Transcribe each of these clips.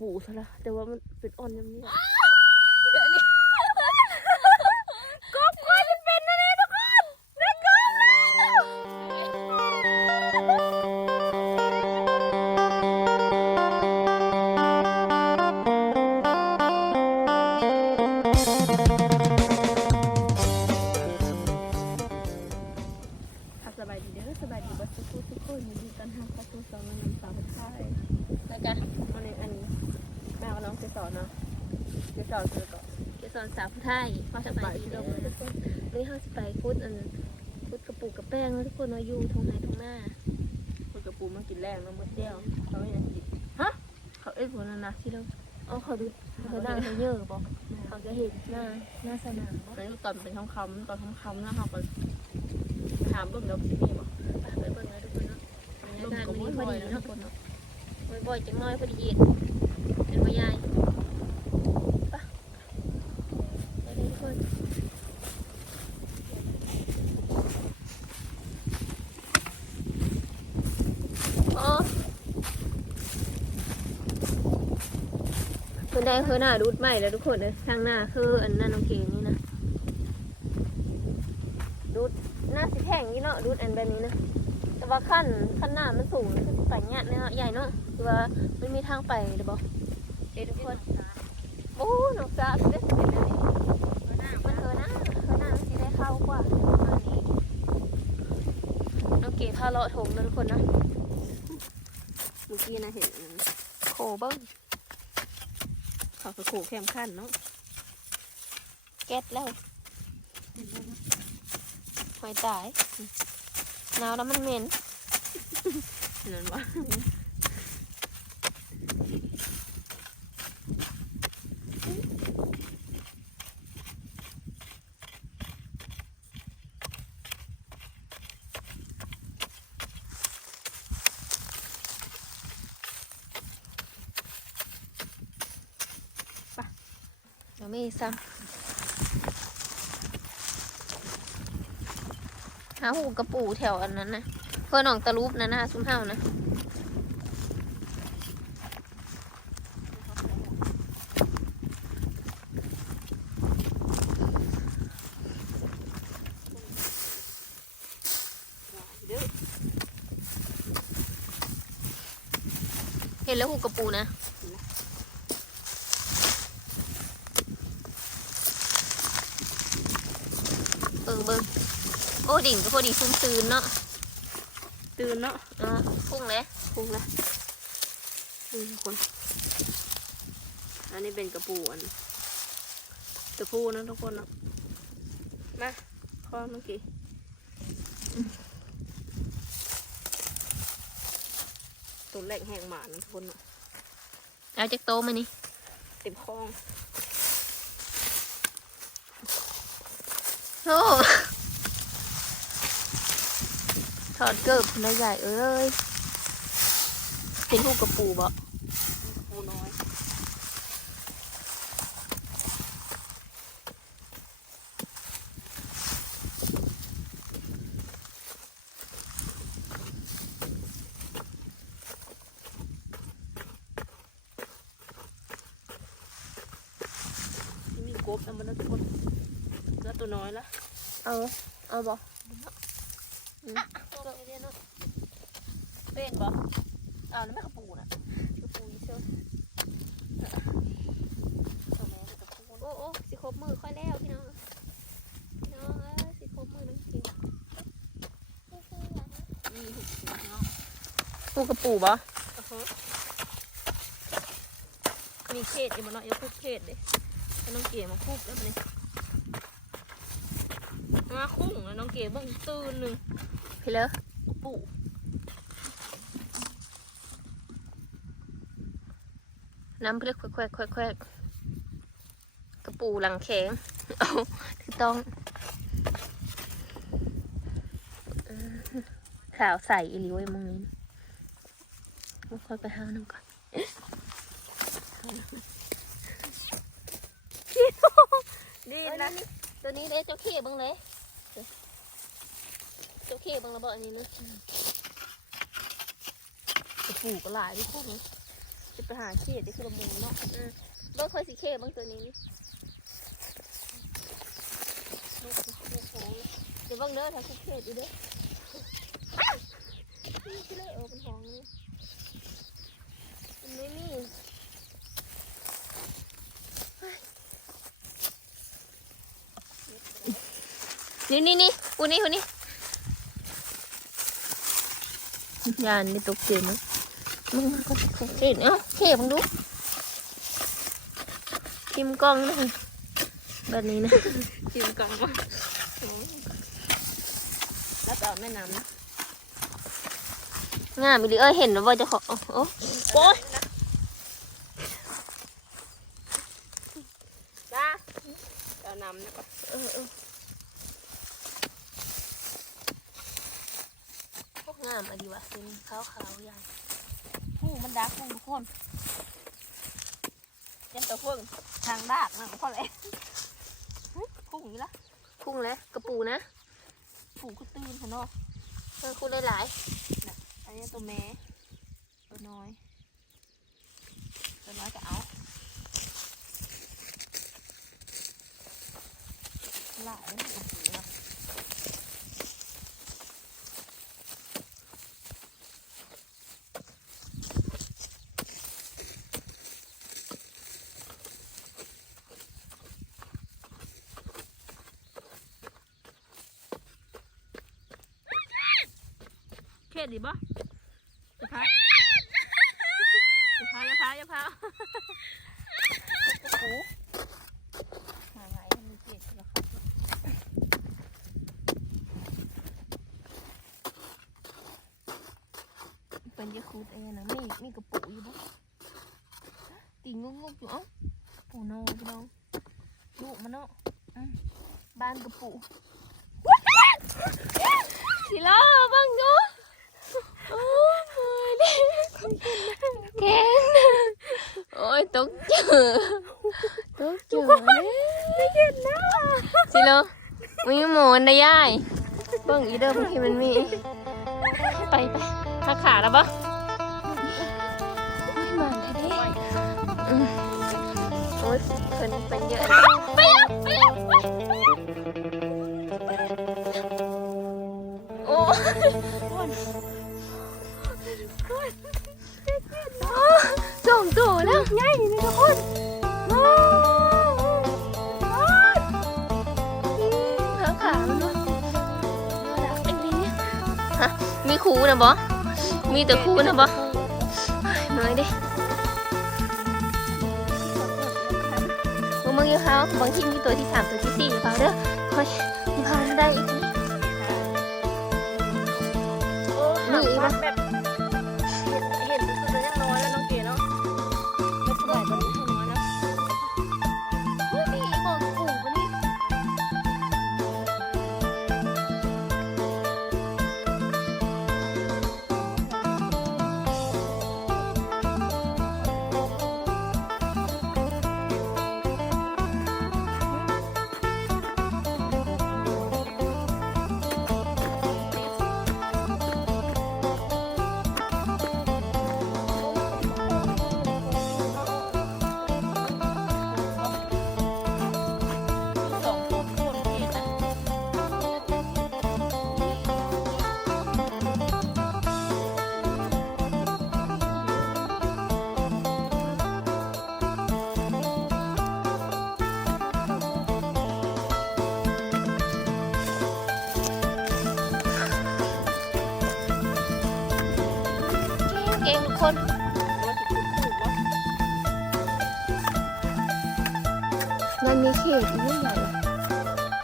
ปูซะละแต่ว่ามันเป็นอ่อนยังนี้ องเจสอนเนาะเจสอนคือก่อนเกสรสาวผู้ไทยความสบายดีเด้อทุกคนวันนี้ห้าสิบไปคุดอันคุดกระปุกกระแป้งแล้วทุกคนเนาะอยู่ทงไหนทงหน้าคุดกระปูมากินแรงเนาะมืดเดียวเขาไม่อยากกินฮะเขาเอ้ยคนนั้นนะที่เราเอาเขาดูเขาด่าเขาเยอะบอกเขาจะเห็นหน้าหน้าสนามบอกตอนนี้ตอนเป็นคำคำๆตอนคำคำๆนะเขาก็ถามเบิ่งแล้วพี่นี่บอกไปเบิ่งเลยทุกคนเนาะเบิ่งงานก็มันบ่นี้พออยดีๆนะเนาะทุกคนเนาะบ่อยๆจังน้อยพอดีเป็นว่ายายไปไปเลยทุกคนอ๋อ คนใดคือหน้ารูดใหม่แล้วทุกคนเลยทางหน้าคืออันนั้นน้องเกนี่นะรูดหน้าสิแท่งนี่เนาะรูดอันแบบนี้นะแต่ว่าขั้นขั้นหน้ามันสูงคือไปเงี้ยเนาะใหญ่เนาะคือว่าไม่มีทางไปเดี๋ยวบอกเดี๋ยวทุกคนโอ้หนกซาเป็นเป็นอะไรมันเธอหน้าเธอหน้ามันสิได้เข้ากว่าประมาณนี้น้องเก๋พาเลาะถมนะทุกคนนะเมื่อกี้นะเห็นอันนั้นโคเบิ้ง เขาคือโคแคมขั้นเนาะแก๊สแล้วหอยตายหนาวแล้วมันเหม็นนั่นวะ นี่ซ้ำหาหูกระปูแถวอันนั้นนะเพื่อหนองตะลุบนะนะซุ้มเฮานะเห็นแล้วหูกระปูนะ เบิ่งเบิ่งโอ้ ดิ่งก็พอดีฟุ้งตื่นเนาะตื่นเนาะเออฟุ้งเลยพุ่งละนี่ทุกคน อันนี้เป็นกระปูอันตะปูนะทุกคนเนาะมาข้อเมื่อกี้ตัวแรกแหงหมานะทุกคนเนาะเอาจากโตมานี่เต็มคลองโอ้ ถอดเกิบคุณใหญ่เอ้ยเป็นหูกระปูบ่ปูน้อยมีกบนะมันนะทุกคนแล้วตัวน้อยละเอาเอาบ่ เนาะเป็นบ่อ่าแล้วไม่กระปูน่ะกระปูอีเซอร์ตัวแม่กระปูโอ้โอ้สิครบมือค่อยแล้วพี่น้องพี่น้องเอ้ยสิครบมือน้องเก่งมีหุบเนาะหูกระปูบ่อือฮะมีเขตอยู่บ่เนาะอย่าคุกเขตเด้ให้น้องเก๋มาคุกแล้วมันนี่มาคุ้งแล้วน้องเก๋เบิ่งตื่นหนึ่ง พี่เลอปูน้ำเพลิกแควกแควกแควกกระปูหลังแข็งเอาที่ต้องเออขาวใสอีลิวไอ้มึงนี้มาค่อยไปห้าหนึ่งก่อนดีนะ ตัวนี้เลยเจ้าเขี้บังเลย เจ้าเขี้บังระเบิดอันนี้นะกระปลูก็หลายที่พวกนี้จะไปหาเขียดที่คือละมูลเนาะอืมเบิ่งค่อยสิเคบิ่งตัวนี้เดี๋ยวเบิ่งเด้อถ้าคุกเคดูเด้อนี่สิเลยเออเป็นห้องนี่มันไม่มีนี่นี่นี่อูนี่อูนี่ ยานนี่ตกเจนเนาะมึงมันก็ตกเจนเอ้าเคมึงดูทิมกล้องนะแบบนี้นะกินกล่องมาแล้วไปเอาแม่น้ำนะงามอีหลีเอ้ยเห็นว่าจะขอโอ้โอ้โอ้ยจ้าเอาน้ำนะก่อน เออเออพวกงามอะดีวะเป็นขาวขาวๆใหญ่ ผู้มันดักผู้ทุกคนยันตัวเพิ่ง ทางดากนะเพราะอะไรพุ่งอย่างนี้ละพุ่งเลยกระปูนะผู้ก็ตื่นค่ะเนาะเออคุณหลายอันนี้ตัวแม่ตัวน้อยตัวน้อยก็เอาหลายแล้วมันก็สีเนาะ เข็ ดดีบ่จะพาจะพาจะพาจะพาโอ้โหหาไงมันมีเข็ดแล้วครับเป็นยาคูดอะไรนะมีมีกระปุกอยู่บ่ตีงงกๆอยู่เอ้าปูนอนพี่น้องลูกมันเนาะอืมบ้านกระปุกสิล่าบังดูโอ้ยดิ แกงโอ้ยตกเจอตกเจอไม่เห็นนะสิโลมีหมูนได้ย่ายเบิ่งอีเด้อบางทีมันมี ไปไปขาขาแล้วปะโอ้ยมาได้ดิอืมโอ้ยเพิ่นเป็นเยอะไปแล้วไปแล้วไป ครูนะบอมีแต่ครูนะบอมาดิมึงมึงอยู่เขาบางทีมีตัวที่สามตัวที่สี่อยู่เขาเด้อคอยมึงพามันได้อีกทีหรือว่าแบบ เก่งทุกคนว่าจะถูกถูกว่านั่นมีเขตอีกใหญ่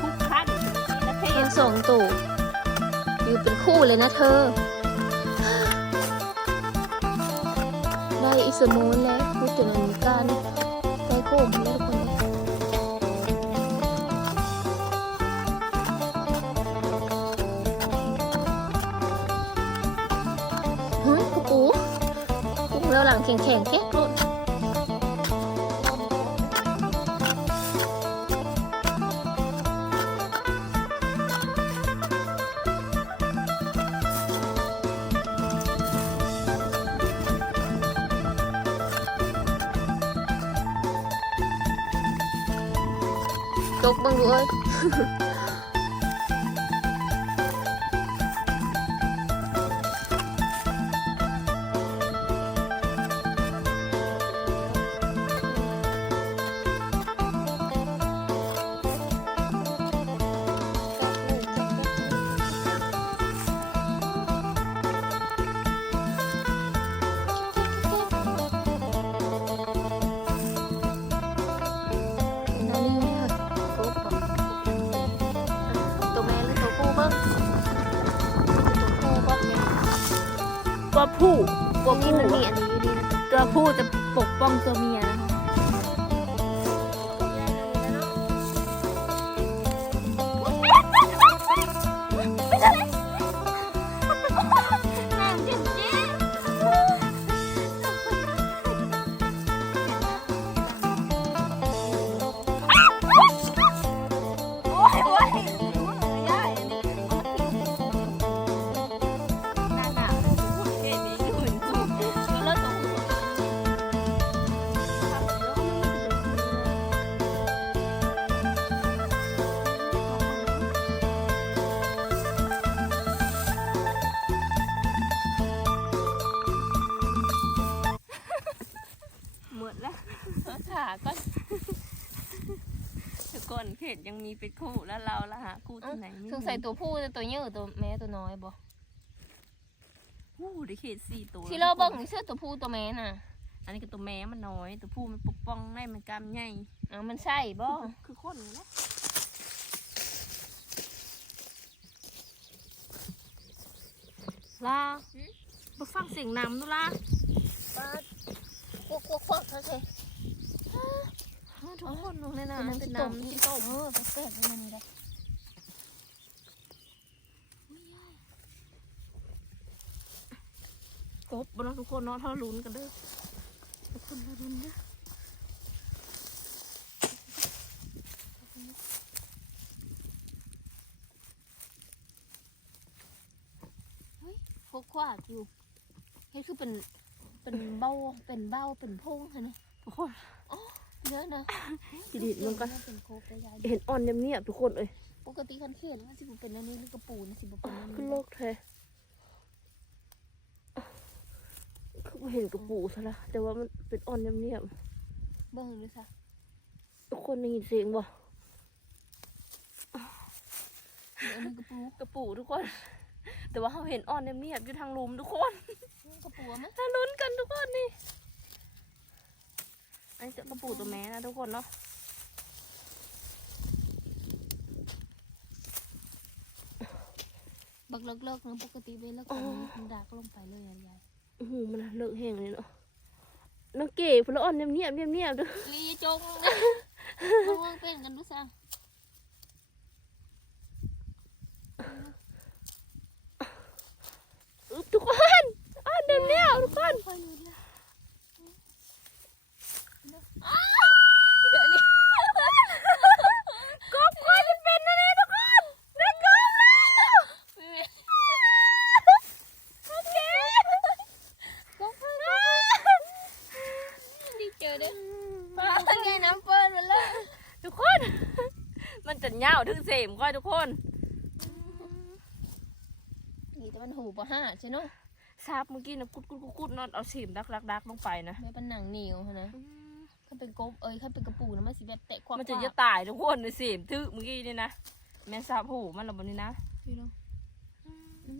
คุกคันนี่นะเท่ทั้งสองตัวอยู่เป็นคู่เลยนะเธอ ได้อิสมูนแล้วพูดถึงอันนี้การได้โค้งแล้ว แข็งแข็งแก๊กลุ่นตกบังเอ้ย นี้มันมีอันนี้อยู่ดีนะตัวผู้จะปกป้องตัวเมียนะคะ ทุกคนเขตยังมีเป็นคู่แล้วเราละหาคู่ที่ไหนไม่มีสงสัยตัวผู้แต่ตัวเยอะตัวแม่ตัวน้อยบ่คู่ได้เขตสี่ตัวที่เราเบิ่งนี่เชื่อตัวผู้ตัวแม่น่ะ อันนี้ก็ตัวแม่มันน้อย ตัวผู้มันปกป้องได้มันกำใหญ่เอามันใช่บ่คือคนนี่แหละลาไปฟังเสียงน้ำดูล่ะควักควักควักเขาใช่ ทุกคนลงเลยนะน้ำเป็นที่ต้มน้ำที่ที่ต้มเออแปลกๆมันนี่แหละกบบเนาะทุกคนเนาะถ้าลุ้นกันเด้อทุกคนมาลุ้นเด้อควักควักอยู่เฮ้ยคือเป็นเป็นเบ้าเป็นเบ้าเป็นพงค่ะนี่ทุกคน เยอะนะพี่ดิดมันก็เป็นโคกระยายเห็นอ่อนเนียบๆทุกคนเอ้ยปกติคันเขียนว่าสิบ่เป็นอันนี้หรือกระปูนะสิบ่เป็นอันขึ้นนี้โลกแท้คือบ่เห็นกระปูซะละแต่ว่ามันเป็นอ่อนเนียบเบิ่งดูซะๆทุกคนได้ยินเสียงบ่เดี๋ยวอันนี้กระปูกระปูทุกคน แต่ว่าเขาเห็นอ่อนเนียบๆอยู่ทางหลุมทุกคนกระปูอะมั้ยถ้าลุ้นกันทุกคนนี่ อันนี้จะกระปูตัวแม่นะทุกคนเนาะบักเลิกเลิกๆนะปกติเว้นแล้วก็มันดักลงไปเลยอะยายโอ้โหมันเลิกแห้งเลยเนาะน้องเก๋พลอ่อนเนียบๆเนียบๆด้วยลีจงนะมึงว่าเป็นกันดูซะอึ๊บทุกคนอ่อนเนียบๆทุกคนค่อยลุ้นนะ กบควายจะเป็นนะเนี่ยทุกคนได้กบแล้วโอเคก็เพิ่งดีเจอเด้อปลาไงน้ำเปิ้ลมาเลยทุกคน มันจะเหงาถึงเสมก้อยทุกคนนี่แต่มันหูปะห้าใช่เนาะทราบเมื่อกี้นะกุดกุดกุดกุดนอนเอาเสมดักดักดักลงไปนะไม่เป็นหนังเหนียวนะ ถ้าเป็นกบเอ้ยถ้าเป็นกระปูนะมันสิแบบแตะควักมันจะจะตายทุกคนในเสมทึเมื่อกี้นี่นะแม่ทราบหูมันหรอบนี้นะพี่น้อง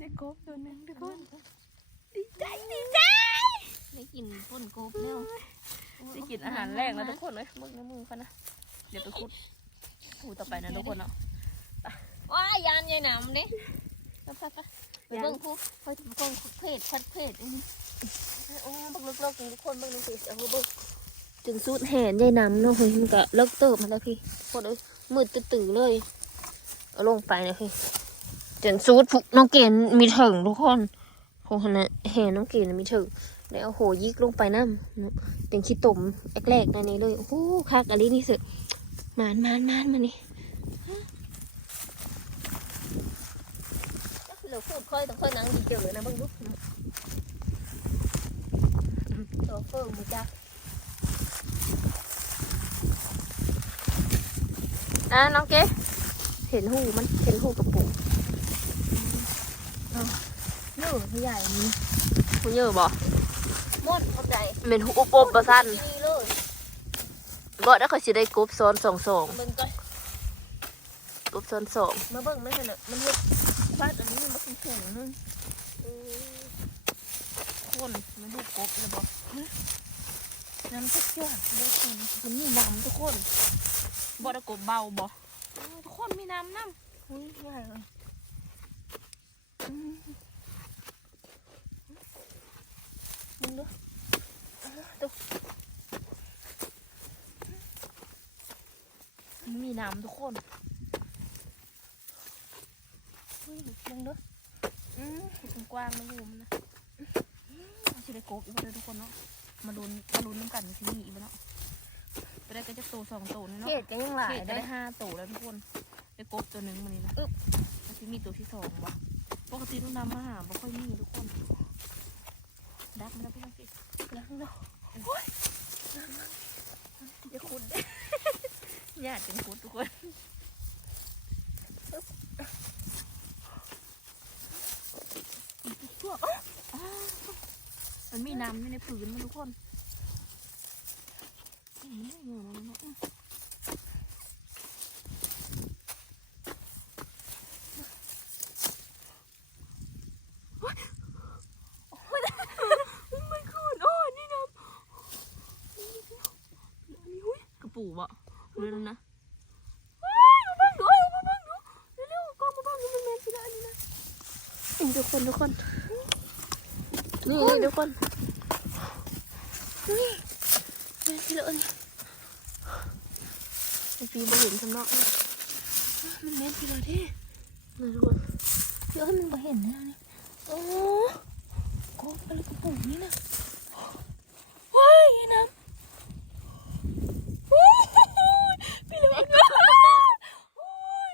ได้กบตัวหนึงทุกคนดีใจดีใจได้กินพ่นกบแล้วได้กินอาหารแรกแล้วทุกคนเลยมึงนะมึงเขานะเดี๋ยวไปคุดหูต่อไปนะทุกคนเนาะว้ายยานยายหนำดิไปไปไปไปเบิ่งผู้ไปเบิ่งเพจพัดเพจอันนี้โอ้บักเลิกเลิกทุกคนบักเลิกเลิกเอาเบิ่ง ถึงสูตรแห่นยายหนำเนาะเฮ้ยมันก็เลิกเติบมาแล้วพี่คนเอ้ยมืดตื่นเลยเอาลงไปนะพี่จนสูตรผูกน้องเกณฑ์มีถึงทุกคนโหนาดแห่น้องเกณฑ์น่ะมีถึงแล้วเอาโหยิกลงไปน้ำเนเป็นขี้ตุ่มแรกๆในนี้เลยโอ้โหคักอันนี้นี่สึมานมานมานมานี่เหลือพูดค่อยต้องค่อยนั่งดีเจอนะเบิ่งดูตัวเฟิร์มจ้ะ อะน้องเก๋เห็นหูมันเห็นหูกระปุกเยอะผู้ใหญ่นี่หูเยอะบ่มดเข้าใจเป็นหูอบอบบ่สั้นนี่เลยบ่ได้ค่อยสิได้กรุ๊ปซ้อนสองสองเบิ่งก่อนกรุ๊ปซ้อนสองมาเบิ่งไม่เห็นอะมันเฮ็ดฟาดอันนี้มันบ่สูงนึงคนมันเฮ็ดกบเลยบ่ น้ำทุกอย่างได้กินมันมีน้ำทุกคนบ่ได้กบเบาบ่อ้าวทุกคนมีน้ำน้ำอุ้ยใหญ่เลยอืมมึงดูอ่าดูมันมีน้ำทุกคนอุ้ยมึงดูอืมเห็ดกว้างๆนะหูมันนะอืมเอาสิได้กบอีกบ่เด้อทุกคนเนาะ มาลุ้นมาลุ้นน้ำกันที่นี่อีกบ่เนาะไปได้ก็จะโตสองโตนี่เนาะเขตก็ยังหลาเขยตได้ได้ห้าตัวแล้วทุกคนได้กบตัวหนึ่งมานี่นะอึ๊บมันจะมีตัวที่สองวะปกติต้องนำมาหาบ่ค่อยมีทุกคนดักมาแล้วพี่น้องสิดักแล้วโอ้ยจะขุดได้ญาติเป็นขุดทุกคนชั่วอ๊ะอ้าว มันมีน้ำอยู่ในผืนมันทุกคนอืมอยู่นั่นเนะ โอ้ my god โอ้ยนี่นะนี่นี่หุ้ยกระปูบ่เรื่องนั้นนะว้ายมาบังดูเอ้ยมาบังดูเร็วๆก็มาบังดูมันแมนสิละอันนี้นะ นี่ทุกคนทุกคน นี่นี่ ทุกคน นี่แม่พี่เลยไอปีบ่เห็นสำเนาะมันแมนสิละที่นี่ทุกคนเดี๋ยวให้มันบ่เห็นนะนี่โอ้ก็อะไรกระปูนี่นะว้ายไอ้น้ำว้ายพี่เลยนะโอ้ย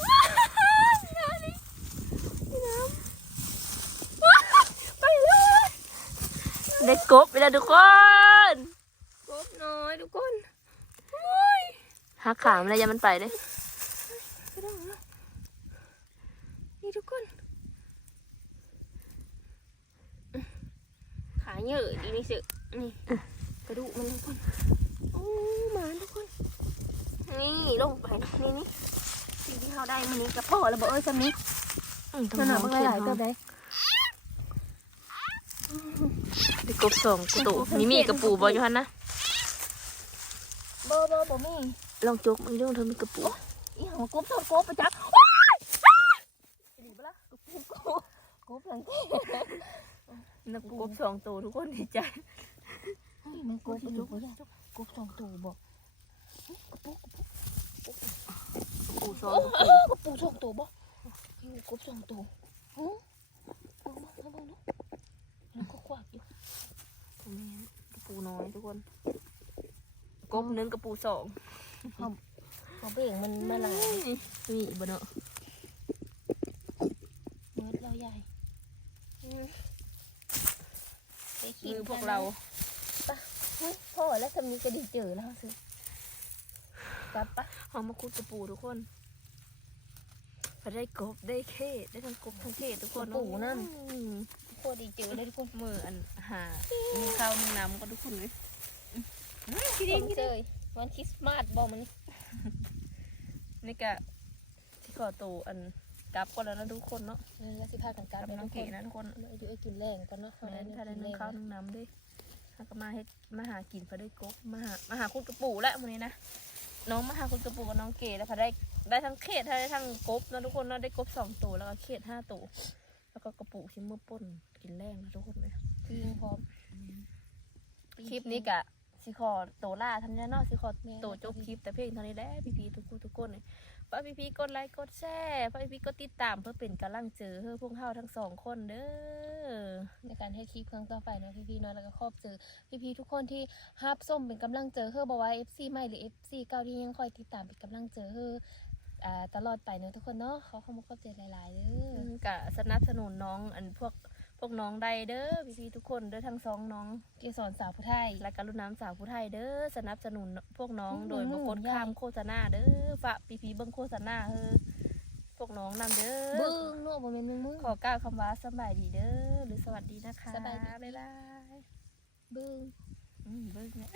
ว้ายน้ำนี่พี่น้ำว้ายไปเลย ได้ กบไปแล้วทุกคน กบน้อยทุกคนโอ้ยหักขามแล้วอยังมันไปเลยกระดองนะนี่ทุกคน ขาเยอะดีนี่สึนี่กระดูกมันทุกคน โอ้หมาทุกคน นี่ลงไปนี่นี่สิ่งที่เขาได้มันนี้กระเพาะระเบิดเอ้ยจำนี้อืมขนาดเมื่อไหร่ก็ได้ได้ กบสองกระตุกนี่มีกระปูบออยู่ฮันนะเบอร์เบอร์ผมมีลองจกมันดูเธอมีกระปูอีหัวกบสองกบประจับว้ายว้ายดีปะล่ะกบกบกบหลังที่นักกบสองตัวทุกคนดีใจเฮ้ยมันกบมันอยู่ปะเนี่ยกบสองตัวบอกกระปุกกระปุกกระปูสองโอ้กระปูกระปุกสองตัวบอกนี่กบสองตัวโอ้เอามาเอามาเนาะแล้วก็ควักอยู่ แม่นกระปูน้อยทุกคนกบหนึ่งกระปูสองเอาเบ่งมันมาลายนี่บ่เนาะเมือเราใหญ่ไปกิมืนอพวกเราเฮ้ยพ่อแล้วทำนี้ก็ดีเจอแล้วสิกลับปะเอามาคุดกระปูทุกคนไปได้กบได้เขตได้ทั้งกบทั้งเขตทุกคนเาะอืม โคตรดีเจอเลยทุกคนมืออันหามีข้าวมีน้ำก็ทุกคนเลยคิดเองคิดเองวันคริสต์มาสบอกมันนี่กะที่ขอตัวอันกลับก่อนแล้วนะทุกคนเนาะนี่แล้วสิพากันกกลัลับบน้องเก๋นะทุกคนมาอยู่ไอ้กินแรงก่อนเนาะแม่นถ้าได้นึ่งข้าวนึ่งน้ำด้วยถ้าก็มาเฮ็ดมาหากินพอได้กบมาหามาหาคุณกระปูแล้ววันนี้นะน้องมาหาคุณกระปูกับน้องเก๋แล้วพอได้ได้ทั้งเขตได้ทั้งกบนะทุกคนเนาะได้กบสองตัวแล้วก็เขตห้าตัว แล้วก็กระปูชิมมือป่นกินแรงนะทุกคนเลยจริงพร้อมคลิปนี้กะสิขอโตวล่าทำแน่เนอนสิขอโตวจบคลิปแต่เพียงเท่านี้แหละพี่พีทุกคนทุกคนเลยฝากพี่พีกดไลค์กดแชร์ฝากพี่พีกดติดตามเพื่อเป็นกำลังเจอเพื่อพวกเฮาทั้งสองคนเด้อในการให้คลิปครั้งต่อไปเนาะพี่ๆเนาะแล้วก็ครอบเจอพี่ๆทุกคนที่ฮับส้มเป็นกำลังเจอเฮอบอกว่า FC ใหม่หรือ FC เก่าที่ยังคอยติดตามเป็นกำลังเจอเฮอ อ่าตลอดไปเนาะทุกคนเนาะเขาเข้ามาครอบเจอหลายๆเด้อกะสนับสนุนน้องอันพวกพวกน้องใดเด้อพี่ๆทุกคนเด้อทั้งสองน้อง เกสรสาวผู้ไทย และการุน้ำสาวผู้ไทยเด้อสนับสนุนพวกน้องอืมโดยบกดใหญ่ข้ามโฆษณาเด้อฝากพี่ๆเบิ่งโฆษณาเฮ้อพวกน้องนำเด้อเบิ้งเนาะบ่แม่นมึงมึงขอกล่าวคำว่าสำบายดีเด้อหรือสวัสดีนะคะสบายดีบ๊ายบายเบิ้งอืมเบิ่งเนี่ย